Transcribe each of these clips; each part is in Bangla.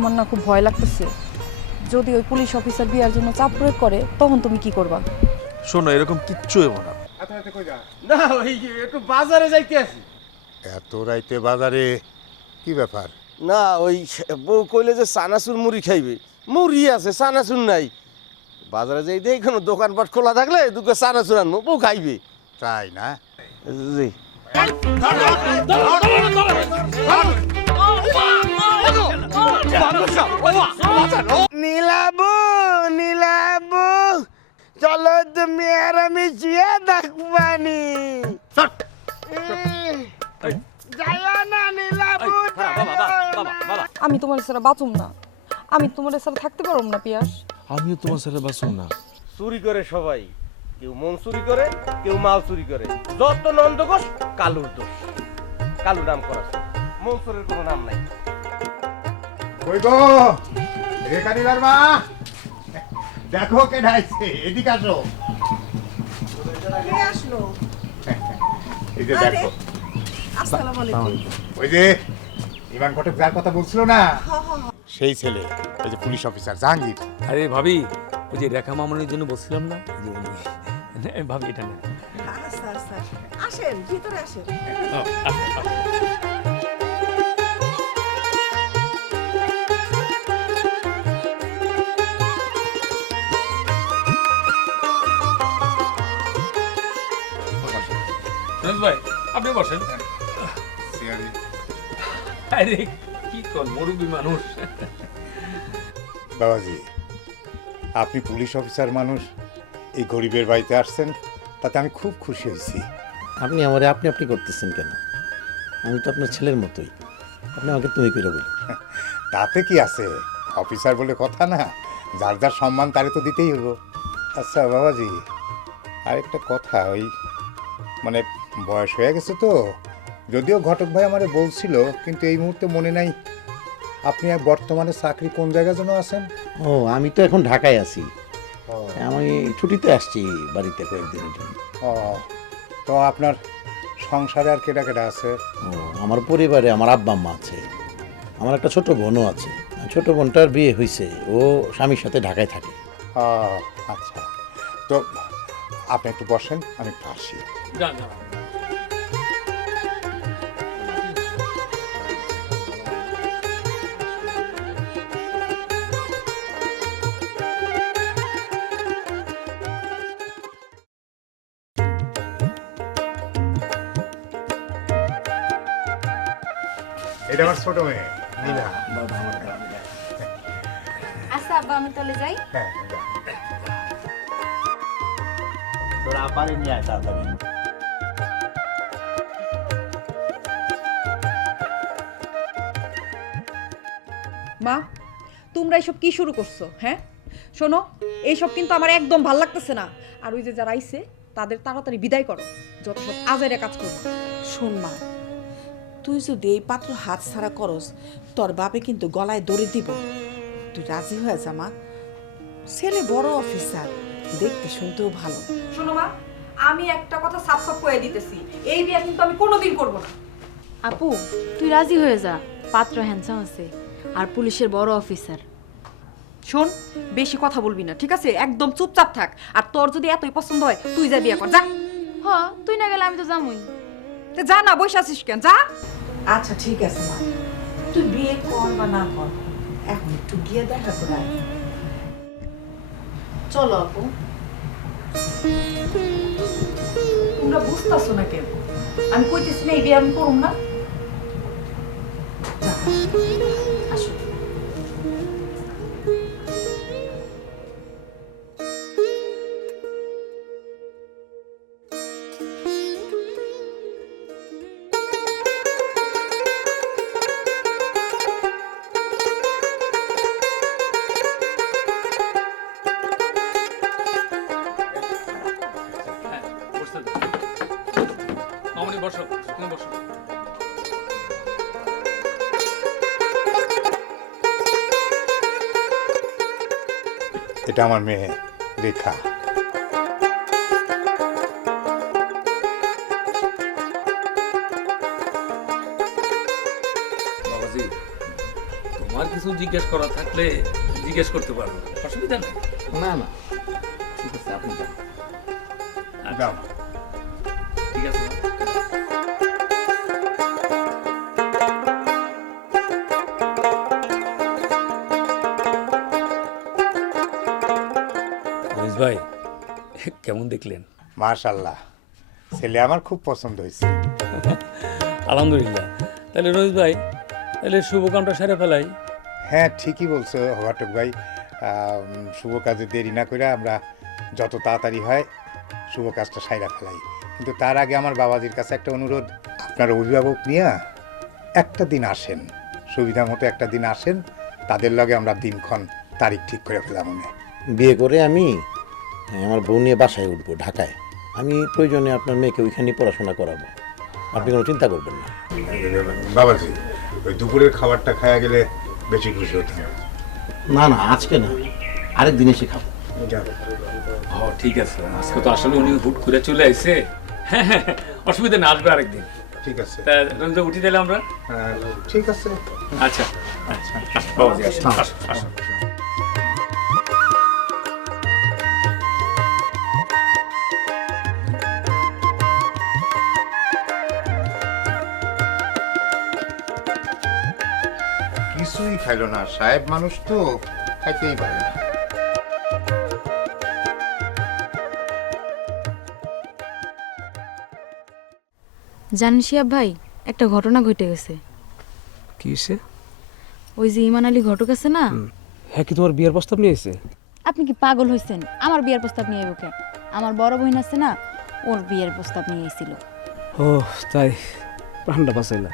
আমার না খুব ভয় লাগতেছে যদি ওই পুলিশ অফিসার বিয়ার জন্য চাপ প্রয়োগ করে তখন তুমি কি করবা শোনো এরকম কিচ্ছু হব না না ওই একটু বাজারে যাইতে আছি এত রাইতে বাজারে কি ব্যাপার না ওই বউ কইলে যে চানাচুর মুড়ি খাইবে মুড়ি আছে চানাচুর নাই বাজারে যাই দেখি কোনো দোকানপাট খোলা থাকলে দুটো চানাচুর আনব বউ খাইবে তাই না জি নীলাবু নীলাবু। চলো তুমি আর আমি শুয়ে দেখবানি যাইও আমি তোমার ছাড়া বাঁচুম না। আমি তোমার ছাড়া থাকতে পারব না পিয়াস। আমিও তোমার ছেলে বাসুন না। চুরি করে সবাই। কেউ মন চুরি করে কেউ মাল চুরি করে। যত নন্দঘোষ কালুর দোষ। কালু নাম করা মনসুরের কোনো নাম নাই। কই গো? মা দেখো কে ঢাইছে এদিকে আসো। এই যে দেখো। ওই যে ইমান ঘটক যার কথা বলছিল না? সেই ছেলে ওই যে পুলিশ অফিসার জাহাঙ্গীর। আরে ভাবি ওই যে রেখা মামনির জন্য বলছিলাম না? যে উনি। ভাবি এটা না আচ্ছা আচ্ছা। আসেন ভিতরে আসেন। ভাই আপনি বসেন। আরে কি কর মুরব্বী মানুষ। বাবাজি আপনি পুলিশ অফিসার মানুষ এই গরিবের বাড়িতে আসছেন তাতে আমি খুব খুশি হয়েছি। আপনি আমারে আপনি আপনি করতেছেন কেন? আমি তো আপনার ছেলের মতোই। আপনি আমাকে তুমি করে বলি তাতে কি আছে? অফিসার বলে কথা না যার যার সম্মান তারে তো দিতেই হলো আচ্ছা বাবাজি আরেকটা কথা ওই মানে বয়স হয়ে গেছে তো। যদিও ঘটক ভাই আমারে বলছিল কিন্তু এই মুহূর্তে মনে নাই আপনি বর্তমানে চাকরি কোন জায়গায় যেন আছেন? ও আমি তো এখন ঢাকায় আছি। আমি ছুটিতে আসছি বাড়িতে কয়েকদিনের জন্য। ও তো আপনার সংসারে আর কেটা কেটা আছে? ও আমার পরিবারে আমার আব্বা আম্মা আছে। আমার একটা ছোট বোনও আছে। ছোট বোনটার বিয়ে হয়েছে ও স্বামীর সাথে ঢাকায় থাকে। আচ্ছা। তো আপনি একটু বসেন আমি একটু আসি। এটা আমার ছোট মেয়ে নীলা। আচ্ছা আব্বা আমি তাহলে যাই। হ্যাঁ তোরা আপারে নিয়ে আয় তাড়াতাড়ি। মা তোমরা এসব কি শুরু করছ হ্যাঁ? শোনো এইসব কিন্তু আমার একদম ভালো লাগতেছে না। আর ওই যে যারা আইছে তাদের তাড়াতাড়ি বিদায় করো যত সব আজারে কাজ করো। শোন মা তুই যদি এই পাত্র হাত ছাড়া করস তোর বাপে কিন্তু গলায় দড়ি দিব। তুই রাজি হয়ে যা মা। ছেলে বড় অফিসার দেখতে শুনতেও ভালো। শোনো মা আমি একটা কথা সাফ সাফ করে দিতেছি। এই বিয়ে কিন্তু আমি কোনোদিন করব না। আপু তুই রাজি হয়ে যা। পাত্র হ্যান্ডসাম আছে। আর পুলিশের বড় অফিসার শোন বেশি কথা বলবি না ঠিক আছে? একদম চুপচাপ থাক। আর তোর যদি এতই পছন্দ হয় তুই যা বিয়ে কর যা। হ তুই না গেলে আমি তো যামই। তে যা না বসে আছিস কেন? যা। আচ্ছা ঠিক আছে মা। তুই বিয়ে কর বা না কর এখন একটু গিয়ে দেখা করে আয়। চলো আপু। তোমরা বুঝতেছো না কেন? আমি কইতেছি না এই বিয়ে আমি করুম না। আসো। এটা আমার মেয়ে রেখা। বাবাজি তোমার কিছু জিজ্ঞেস করা থাকলে জিজ্ঞেস করতে পারো। অসুবিধা নেই। না না। ঠিক আছে আপনি যান। ঠিক আছে ভাই কেমন দেখলেন? মাশাল্লাহ ছেলে আমার খুব পছন্দ হয়েছে। আলহামদুলিল্লাহ। তাহলে রমেশ ভাই তাহলে শুভ কামটা সেরে ফেলাই। হ্যাঁ ঠিকই বলছো হবাটক ভাই। শুভ কাজে দেরি না করে আমরা যত তাড়াতাড়ি হয় শুভ কাজটা সাইরা ফেলাই। কিন্তু তার আগে আমার বাবাজির কাছে একটা অনুরোধ। আপনার অভিভাবক নিয়ে একটা দিন আসেন। সুবিধা মতো একটা দিন আসেন। তাদের লগে আমরা দিনক্ষণ তারিখ ঠিক করে ফেলাম মনে বিয়ে করে আমি হ্যাঁ, আমার বউ নিয়ে বাসায় উঠবো ঢাকায়। আমি প্রয়োজনে আপনার মেয়েকে ওইখানে পড়াশোনা করাবো। আপনি কোনো চিন্তা করবেন না। বাবাজি ওই দুপুরের খাবারটা খাওয়া গেলে বেশি খুশি হতাম না না আজকে না আরেক দিন এসে খাব। ও ঠিক আছে। আজকে তো আসলে উনি হুট করে চলে আইছে। হ্যাঁ হ্যাঁ অসুবিধা না আসবে আরেকদিন। ঠিক আছে। উঠি দিলে আমরা? হ্যাঁ, ঠিক আছে। আচ্ছা আচ্ছা বাবাজি, আসো, খাইলো না। সাহেব মানুষ তো খাইতেই পারে না। জানেন শিয়াব ভাই একটা ঘটনা ঘটে গেছে। কি হয়েছে ওই যে ইমান আলী ঘটক আছে না? হ্যাঁ কি তোমার বিয়ের প্রস্তাব নিয়ে এসে আপনি কি পাগল হয়েছেন আমার বিয়ের প্রস্তাব নিয়ে আইব কেন? আমার বড় বোন আছে না ওর বিয়ের প্রস্তাব নিয়ে এসেছিল ও তাই। প্রাণটা বাঁচাইলা।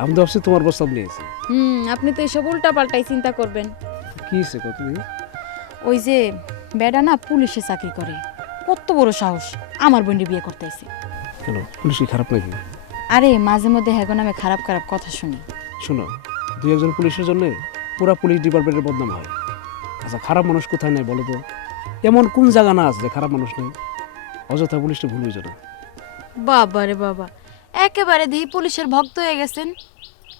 আমি তো ভাবছি তোমার প্রস্তাব নিয়ে এসে হুম আপনি তো এসব উল্টা পাল্টাই চিন্তা করবেন। কি হয়েছে কতদিন ওই যে বেডা না পুলিশে চাকরি করে। কত বড় সাহস আমার বোনের বিয়ে করতে আইছে। কেন? পুলিশ কি খারাপ নাকি? আরে মাঝে মধ্যে হ্যাগো নামে খারাপ খারাপ কথা শুনি। শোনো দুই একজন পুলিশের জন্য পুরা পুলিশ ডিপার্টমেন্টের বদনাম হয়। আচ্ছা খারাপ মানুষ কোথায় নেই বলো তো? এমন কোন জায়গা না আছে যে খারাপ মানুষ নেই? অযথা পুলিশটা ভুল হয়েছে না। বাবা রে বাবা একেবারে দেহি পুলিশের ভক্ত হয়ে গেছেন।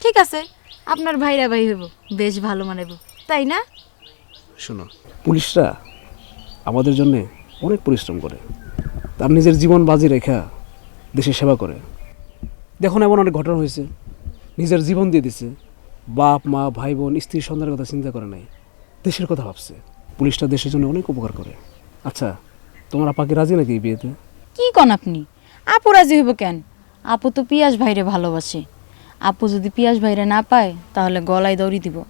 ঠিক আছে আপনার ভাইরা ভাই হইব বেশ ভালো মানাইব তাই না? শোনো পুলিশরা আমাদের জন্য অনেক পরিশ্রম করে। তার নিজের জীবন বাজি রেখা দেশের সেবা করে। দেখুন এমন অনেক ঘটনা হয়েছে। নিজের জীবন দিয়ে দিছে। বাপ মা ভাই বোন স্ত্রী সন্তানের কথা চিন্তা করে নাই। দেশের কথা ভাবছে। পুলিশটা দেশের জন্য অনেক উপকার করে। আচ্ছা তোমার আপাকে রাজি নাকি এই বিয়েতে? কি কন আপনি? আপু রাজি হইব কেন? আপু তো পিয়াস ভাইরে ভালোবাসে। আপু যদি পিয়াস ভাইরে না পায় তাহলে গলায় দৌড়ি দিব।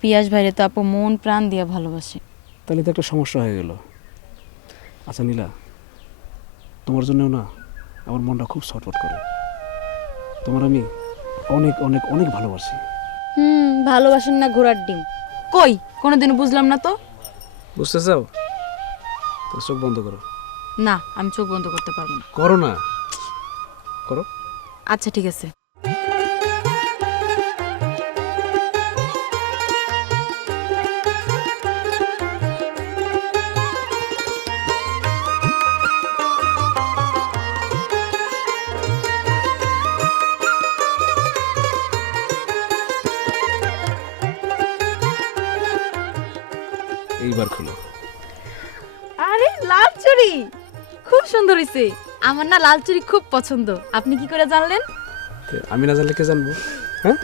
পিয়াস ভাইরে তো আপু মন প্রাণ দিয়ে ভালোবাসে। তাহলে তো একটা সমস্যা হয়ে গেল। আচ্ছা নীলা তোমার জন্যও না আমার মনটা খুব ছটফট করে। তোমার আমি অনেক অনেক অনেক ভালোবাসি। হুম ভালোবাসেন না ঘোড়ার ডিম। কই? কোনোদিনও বুঝলাম না তো। বুঝতে চাও? তো চোখ বন্ধ করো। না আমি চোখ বন্ধ করতে পারব না। করো না। করো। আচ্ছা ঠিক আছে। এইবার খুলো। আরে লাল চুড়ি! খুব সুন্দর হয়েছে আমার না লাল চুড়ি খুব পছন্দ। আপনি কি করে জানলেন? আমি না জানলে কে জানব? হ্যাঁ?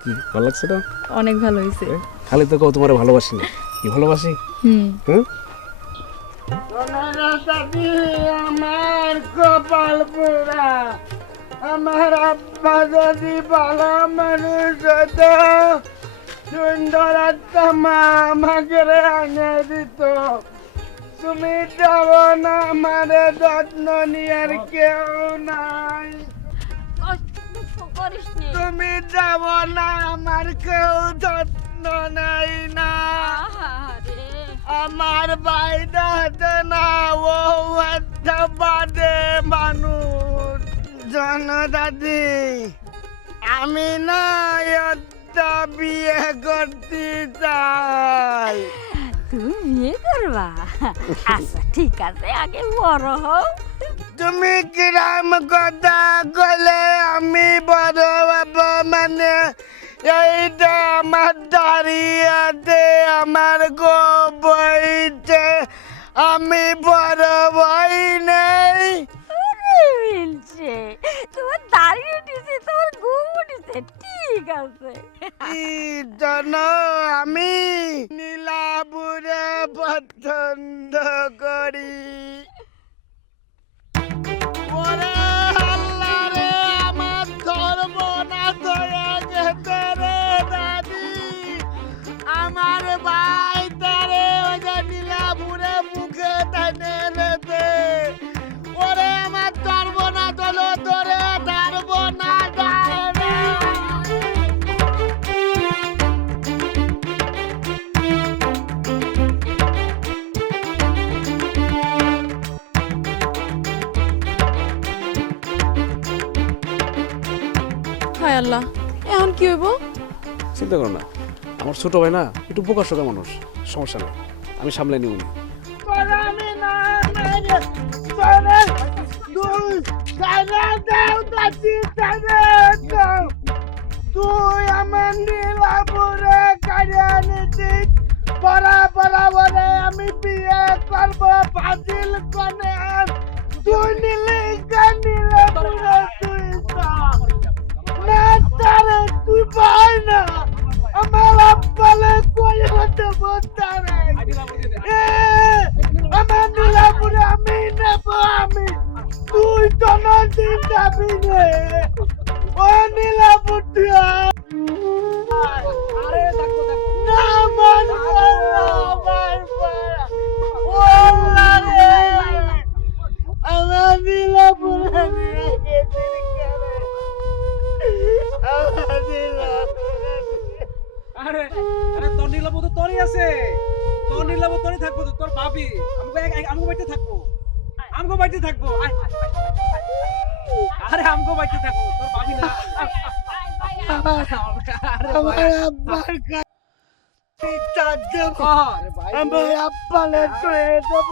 কি ভালো লাগছে না? অনেক ভালো হয়েছে। খালি তো কেউ তোমার ভালোবাসি না। কি ভালোবাসি? হুম। হ্যাঁ আমার কপাল পোড়া আমার আব্বা যদি ভালো মানুষ হতো সুন্দর একটা মা আমাকে আনে দিত। তুমি যাব না আমার যত্ন নিয়ার কেউ নাই। তুমি যাব না, আমার কেউ যত্ন নাই না। আমার বাইদাতে না, ও বাদে মানুষ জান দাদি আমি না বিয়ে করতে চাই। তুমি বিয়ে করবা আচ্ছা ঠিক আছে, আগে বড় হও। তুমি কিরাম কথা কলে আমি বড় বাবা মানে? আমার দাঁড়িয়ে আমার গোবইতে। আমি বড় ভাই নেই। মিলছে তোমার দাড়ি উঠেছে তোমার ঘুম উঠেছে ঠিক আছে। জন আমি নীলাবুরে পছন্দ করি। এখন কি হইব? চিন্তা করো না। আমার ছোট ভাই না একটু বোকা শোকা মানুষ। সমস্যা নেই। আমি সামলে নিব তুই আমার নীলাপুরে নিতিস পরা আমি বিয়ে করব ফাজিল কনে তুই নিলে নীলাপুরে পাই না আমার আব্বালে কই হতে বতারে এ, আমার নীলাপুরে আমি নেব আমি তুই তো নদী যাবি রে ও তোরই আছে। তোর নিলাম তোরই থাকব তো তোর ভাবি। আমগো বাড়িতে থাকব। আমগো বাড়িতে থাকব। আরে আমগো বাড়িতে থাকব তোর ভাবি না। আমার আব্বার কাছে ভাই আমার আব্বালে ছুঁয়ে দেব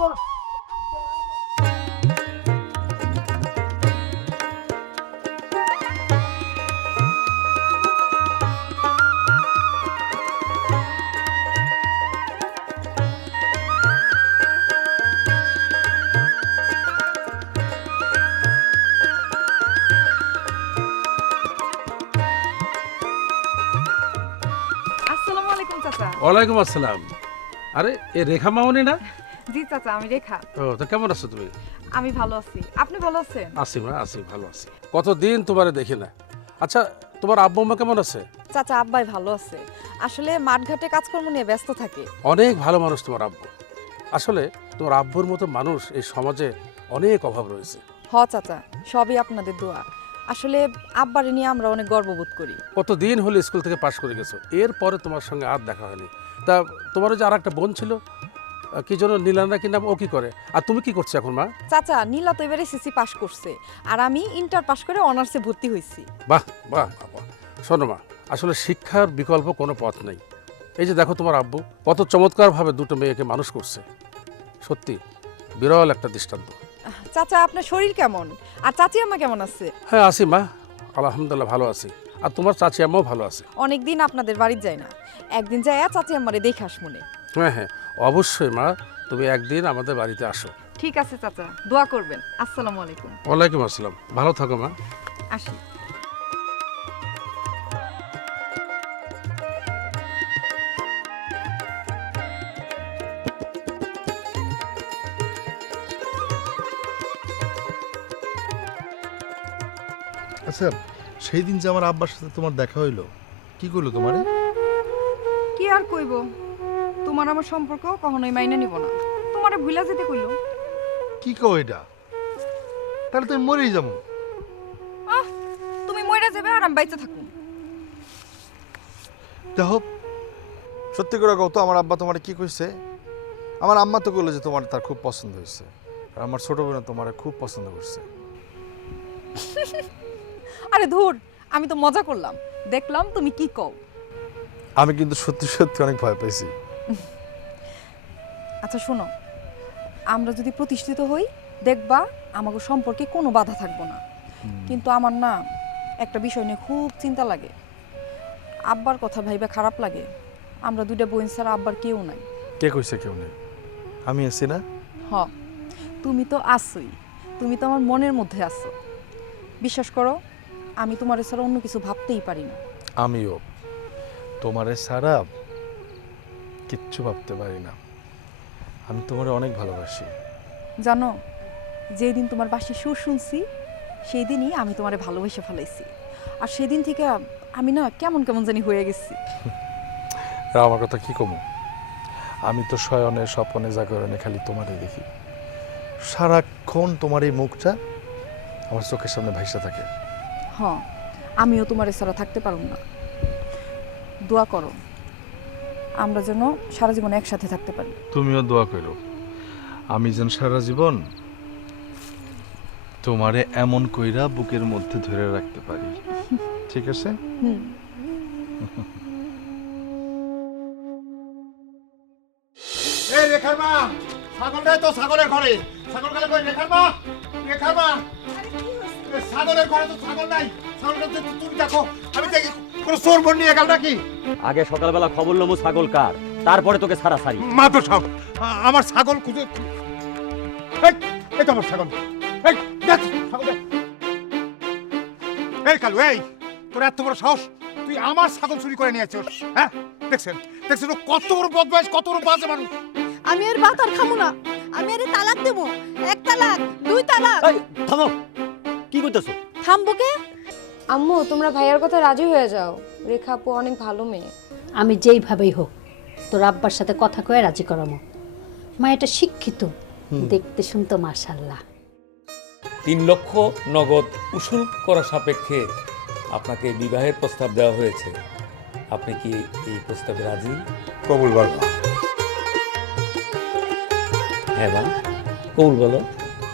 আলাইকুম চাচা। ওয়ালাইকুম আসসালাম। আরে এ রেখা মামনি না? জি চাচা আমি রেখা। ও তো কেমন আছো তুমি? আমি ভালো আছি। আপনি ভালো আছেন? আছি মা আছি ভালো আছি। কতদিন তোমারে দেখি না? আচ্ছা তোমার আব্বু আম্মা কেমন আছে? চাচা আব্বাই ভালো আছে। আসলে মাঠঘাটে কাজকর্ম নিয়ে ব্যস্ত থাকে। অনেক ভালো মানুষ তোমার আব্বু। আসলে তোমার আব্বুর মতো মানুষ এই সমাজে অনেক অভাব রয়েছে। হ চাচা সবই আপনাদের দোয়া। আসলে আব্বারে নিয়ে আমরা অনেক গর্ববোধ করি। কতদিন হলো স্কুল থেকে পাশ করে গেছো? এরপরে তোমার সঙ্গে আর দেখা হয়নি। তা তোমার ওই যে আর একটা বোন ছিল কি জন্য নীলানা কি নাম ও কি করে? আর তুমি কি করছ এখন মা? চাচা নীলা তো এবারে এসএসসি পাশ করছে। আর আমি ইন্টার পাশ করে অনার্সে ভর্তি হয়েছি। বাহ বাহ বাহ, বাহ। শোনো মা আসলে শিক্ষার বিকল্প কোনো পথ নেই। এই যে দেখো তোমার আব্বু কত চমৎকারভাবে দুটো মেয়েকে মানুষ করছে। সত্যি বিরল একটা দৃষ্টান্ত। চাচা আপনার শরীর কেমন? আর চাচি আম্মা কেমন আছে? হ্যাঁ আছি মা। আলহামদুলিল্লাহ ভালো আছি। আর তোমার চাচি আম্মাও ভালো আছে? অনেক দিন আপনাদের বাড়ি যায় না। একদিন যাই যায় চাচি আম্মারে দেখে আস মনে। হ্যাঁ হ্যাঁ। অবশ্যই মা তুমি একদিন আমাদের বাড়িতে আসো। ঠিক আছে চাচা দোয়া করবেন। আসসালামু আলাইকুম। ওয়ালাইকুম আসসালাম। ভালো থাকো মা। আসি। আচ্ছা সেই দিন যে আমার আব্বার সাথে তোমার দেখা হইল কি করল তোমারে? কি আর কইব? তোমার আমার সম্পর্ক কখনোই মাইনে নিব না। তোমারে ভুলা যেতে কইলো। কি কও এটা? তাহলে তুমি মরেই যাব। আহ তুমি মরে যাবে আর আমি বাইচে থাকুন দেখো সত্যি করে কও তো আমার আব্বা তোমার কি কইছে? আমার আম্মা তো বলল যে তোমার তার খুব পছন্দ হয়েছে। আর আমার ছোট বোন তোমার খুব পছন্দ করছে। আরে ধুর আমি তো মজা করলাম। দেখলাম তুমি কি কও। আমি কিন্তু সত্যি সত্যি অনেক ভয় পাইছি। আচ্ছা শোনো। আমরা যদি প্রতিষ্ঠিত হই দেখবা আমাকে সম্পর্কে কোনো বাধা থাকব না। কিন্তু আমার না একটা বিষয় নিয়ে খুব চিন্তা লাগে। আব্বার কথা ভাইবা খারাপ লাগে। আমরা দুইটা বোন ছাড়া আব্বার কেউ নাই। কে কইছে কেউ নেই? আমি আছি না? হ তুমি তো আসোই তুমি তো আমার মনের মধ্যে আছো। বিশ্বাস করো আমি তোমার ছাড়া অন্য কিছু ভাবতেই পারি না। আমিও। তোমার ছাড়া কিচ্ছু ভাবতে পারি না। আমি তোমারে অনেক ভালোবাসি। জানো যেই দিন তোমার বাসি সুর শুনছি সেই দিনই আমি তোমারে ভালোবেসে ফেলাইছি। আর সেদিন থেকে আমি না কেমন কেমন জানি হয়ে গেছি। আমার কথা কি কমু? আমি তো শয়নে স্বপনে জাগরণে খালি তোমারই দেখি। সারাক্ষণ তোমার এই মুখটা আমার চোখের সামনে ভাইসা থাকে। হ আমিও তোমার এছাড়া থাকতে পারব না। দোয়া করো আমরা যেন সারা জীবন একসাথে থাকতে পারি। তুমিও দোয়া করো আমি যেন সারা জীবন তোমারে এমন কইরা বুকের মধ্যে ধরে রাখতে পারি। ঠিক আছে? হুম। এই রেখার মা ছাগল তো ছাগলের ঘরে। ছাগল গেলে কই? রেখার মা? রেখার মা? এ, ঘরে তো ছাগল নাই ছাগলটা তুমি দেখো আমি দেখি কোনো চোর বোন নিয়ে গেল নাকি? আগে সকালবেলা খবর লমু ছাগল কার তারপরে তোকে ছাড়া সারি। মা তো সব আমার ছাগল খুঁজে এই এই তো আমার ছাগল। এই দেখ ছাগল এই কালু এই তোর এত বড় সাহস তুই আমার ছাগল চুরি করে নিয়েছিস হ্যাঁ? দেখছেন দেখছেন কত বড় বদমাইশ কত বড় বাজে মানুষ। আমি আর ভাত আর খামু না আমি আরে তালাক দেবো এক তালাক দুই তালাক। এই, থামো। কি করতেছো? থামবো কে? আম্মু তোমরা ভাইয়ার কথা রাজি হয়ে যাও। রেখা আপু অনেক ভালো মেয়ে। আমি যেইভাবেই হোক তোর আব্বার সাথে কথা কয়ে রাজি করামো। মা এটা শিক্ষিত দেখতে শুনতো মাশাল্লাহ তিন লক্ষ নগদ উসুল করা সাপেক্ষে আপনাকে বিবাহের প্রস্তাব দেওয়া হয়েছে। আপনি কি এই প্রস্তাবে রাজি? কবুল বল। হ্যাঁ মা। কবুল বলো।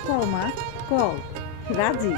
কও মা। কও। রাজি